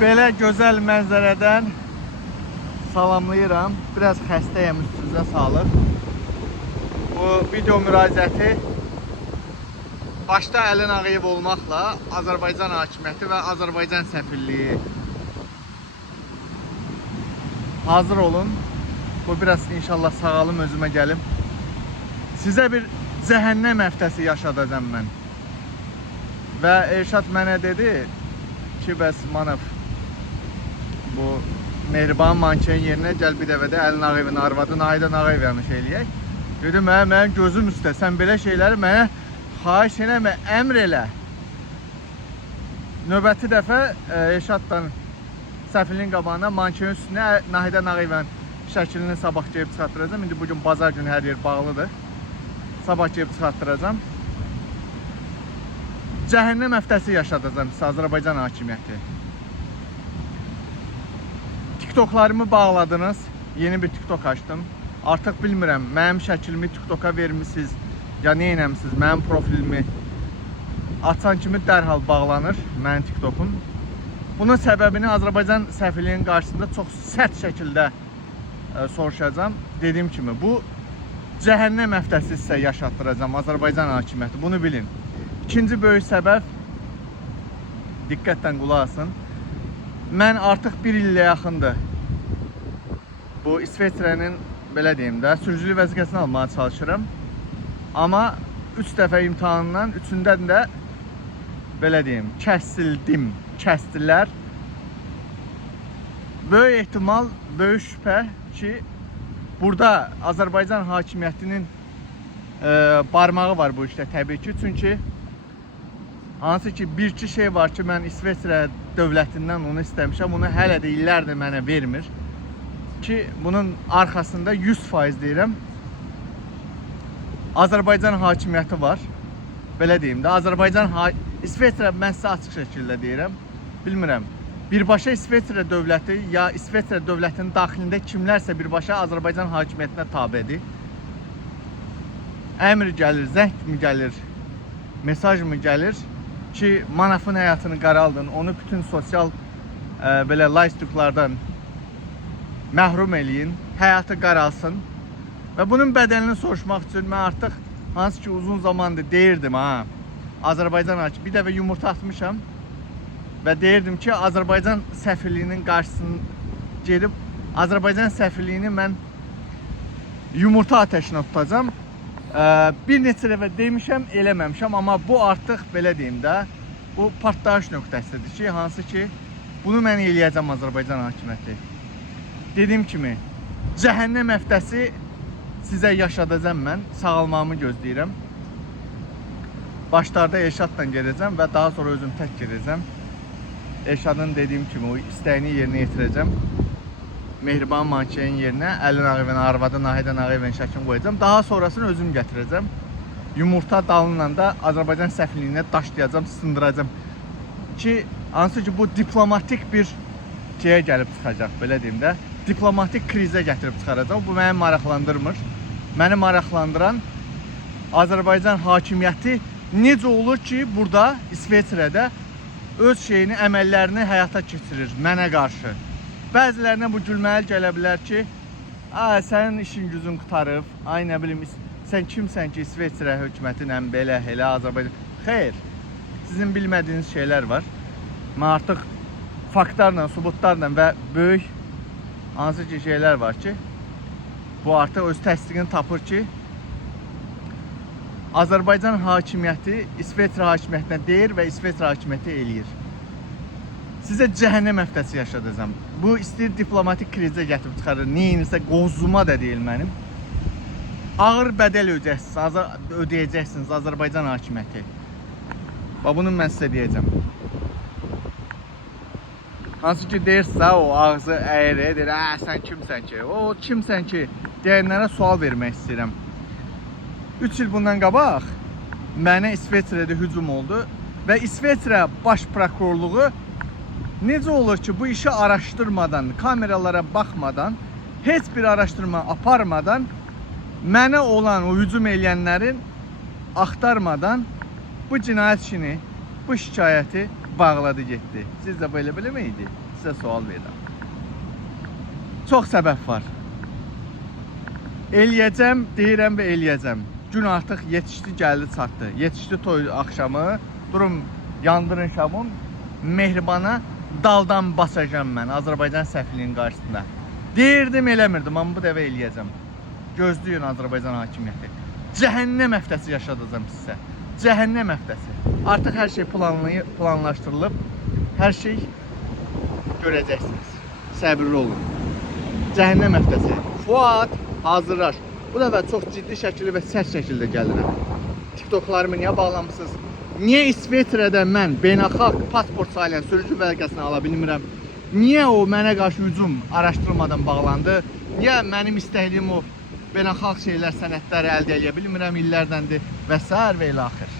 Belə gözəl mənzərədən salamlayıram. Biraz xəstəyəm, üstünüzə sağlıq. Bu video müraciəti başda Əlin Ağayev olmaqla Azərbaycan hakimiyyəti və Azərbaycan səfirliyi. Hazır olun. Bu biraz inşallah sağalım, özümə gəlim. Sizə bir cəhənnəm həftəsi yaşadacağım mən. Və Elşad mənə dedi ki, bəs Manav, bu Mehriban manken yerinə gəl bir dəfə də Əlin Ağayevin arvadı Nahidən Ağayevyanı şey eləyək. Dedim, mənim gözüm üstə, sən belə şeyləri mənə xahiş eləmə, əmr elə. Növbəti dəfə Elşaddan səfirliyin qabağına mankenin üstünə Nahidən Ağayevyanın şəklini sabah gəlib çıxartdıracağım. İndi bugün bazar günü hər yer bağlıdır. Sabah gəlib çıxartdıracağım. Cəhənnəm həftəsi yaşadacağım sizə Azərbaycan hakimiyyəti. TikToklarımı bağladınız. Yeni bir TikTok açdım. Artıq bilmirəm, mənim şəklimi TikToka vermişsiniz ya nə eləmişsiniz, mənim profilimi açan kimi dərhal bağlanır mənim TikTokum. Bunun səbəbini Azərbaycan səfirliyinin qarşısında çox sərt şəkildə soruşacağım. Dediyim kimi, bu cəhənnəm həftəsi sizə yaşatdıracağım Azərbaycan hakimiyyəti. Bunu bilin. İkinci böyük səbəb, diqqətlə qulaq asın. Mən artıq bir illə yaxındır bu İsveçrənin, belə deyim də, sürücülük vəzifəsini almağa çalışıram. Amma 3 dəfə imtahandan, 3-dən də belə deyim, kəsdilər. Böyük ehtimal, böyük şübhə ki, burada Azərbaycan hakimiyyətinin barmağı var bu işdə təbii ki. Çünki hansı ki, bir-iki şey var ki, mən İsveçrə dövlətindən onu istəmişəm. Onu hələ də illərdir mənə vermir. Ki, bunun arxasında 100% deyirəm, Azərbaycan hakimiyyəti var. Belə deyim də, İsveçrə, mən sizə açıq şəkildə deyirəm, bilmirəm. Birbaşa İsveçrə dövləti ya İsveçrə dövlətinin daxilində kimlərsə birbaşa Azərbaycan hakimiyyətinə tabedir. Əmr gəlir, zəng mi gəlir, mesaj mı gəlir ki, Manavın həyatını qaraldın, onu bütün sosial belə laystuklardan məhrum eləyin, həyatı qaralsın. Və bunun bədəlini soruşmaq üçün mən artıq hansı ki uzun zamandır deyirdim, Azərbaycan hakimiyyəti, bir dəfə yumurta atmışam və deyirdim ki, Azərbaycan səfirliyinin qarşısını gedib, Azərbaycan səfirliyini mən yumurta ateşinə tutacağım. Bir neçə dəfə demişəm, eləməmişəm, amma bu artıq, belə deyim də, bu partlayış nöqtəsidir ki, hansı ki, bunu mən eləyəcəm Azərbaycan hakimiyyəti. Dediyim kimi, cəhənnəm həftəsi sizə yaşadacağım mən, sağalmamı gözləyirəm. Başlarda Elşadla gedəcəm və daha sonra özüm tək gedəcəm. Elşadın dediyim kimi, o istəyini yerinə yetirəcəm. Mehriban mankenin yerinə Əlin Ağayevin arvadı Nahidən Ağayevin şəklini qoyacağım. Daha sonrasını özüm gətirəcəm. Yumurta dalınla da Azərbaycan səfirliyinə daşlayacağım, sındıracağım. Ki, hansı ki, bu diplomatik bir şeyə gəlib çıxacaq, belə deyim də. Diplomatik krizə gətirib çıxaracaq. Bu məni maraqlandırmır. Məni maraqlandıran Azərbaycan hakimiyyəti necə olur ki, burada, İsveçrədə öz şeyini, əməllərini həyata keçirir mənə qarşı. Bəzilərinə bu gülməli gələ bilər ki, sənin işin gücün qutarıb, nə bilim, sən kimsən ki, İsveçrə hökumətlə belə, elə Azərbaycan. Xeyr, sizin bilmədiyiniz şeylər var. Mən artıq faktlarla, subutlarla və böyük hansı ki şeylər var ki, bu artıq öz təsdiqini tapır ki, Azərbaycan hakimiyyəti İsveçrə hakimiyyətinə deyir və İsveçrə hakimiyyəti eləyir. Sizə cəhənnəm həftəsi yaşadacağım. Bu istəyir diplomatik krizə gətirib çıxarır. Neyinsə qozuma da deyil mənim. Ağır bədəl ödəyəcəksiniz Azərbaycan hakimiyyəti. Bunu mən sizə deyəcəm. Hansı ki deyirsə, o ağzı əyri, deyir, sən kimsən ki? O kimsən ki? Deyənlərə sual vermək istəyirəm. 3 il bundan qabaq mənə İsveçrədə hücum oldu və İsveçrə baş prokurorluğu necə olur ki, bu işi araşdırmadan, kameralara baxmadan, heç bir araşdırma aparmadan, mənə olan o hücum eləyənlərin axtarmadan bu cinayət işini, bu şikayəti bağladı getdi. Siz də belə mi idi? Sizə sual verirəm. Çox səbəb var. Eləyəcəm, deyirəm və eləyəcəm. Gün artıq yetişdi, gəldi, çatdı. Yetişdi toy axşamı. Durum, yandırın şamım. Mehribana daldan basacağım mən Azərbaycan səfirliyinin qarşısında. Deyirdim, eləmirdim, amma bu dəfə eləyəcəm. Gözləyin Azərbaycan hakimiyyəti. Cəhənnəm həftəsi yaşadacağım sizə. Cəhənnəm həftəsi. Artıq hər şey planlaşdırılıb. Hər şey görəcəksiniz. Səbirli olun. Cəhənnəm həftəsi. Fuad, hazırlaş. Bu dəfə çox ciddi şəkildə və sərt şəkildə gəlirəm. TikToklarımı niyə bağlamısınız? Niyə İsveçrədə mən beynəlxalq pasport sayılan sürücü vərəqəsini ala bilmirəm? Niyə o mənə qarşı hücum araşdırmadan bağlandı? Niyə mənim istədiyim o beynəlxalq şeylər, sənədləri əldə edə bilmirəm illərdəndir və s. və ilə axır.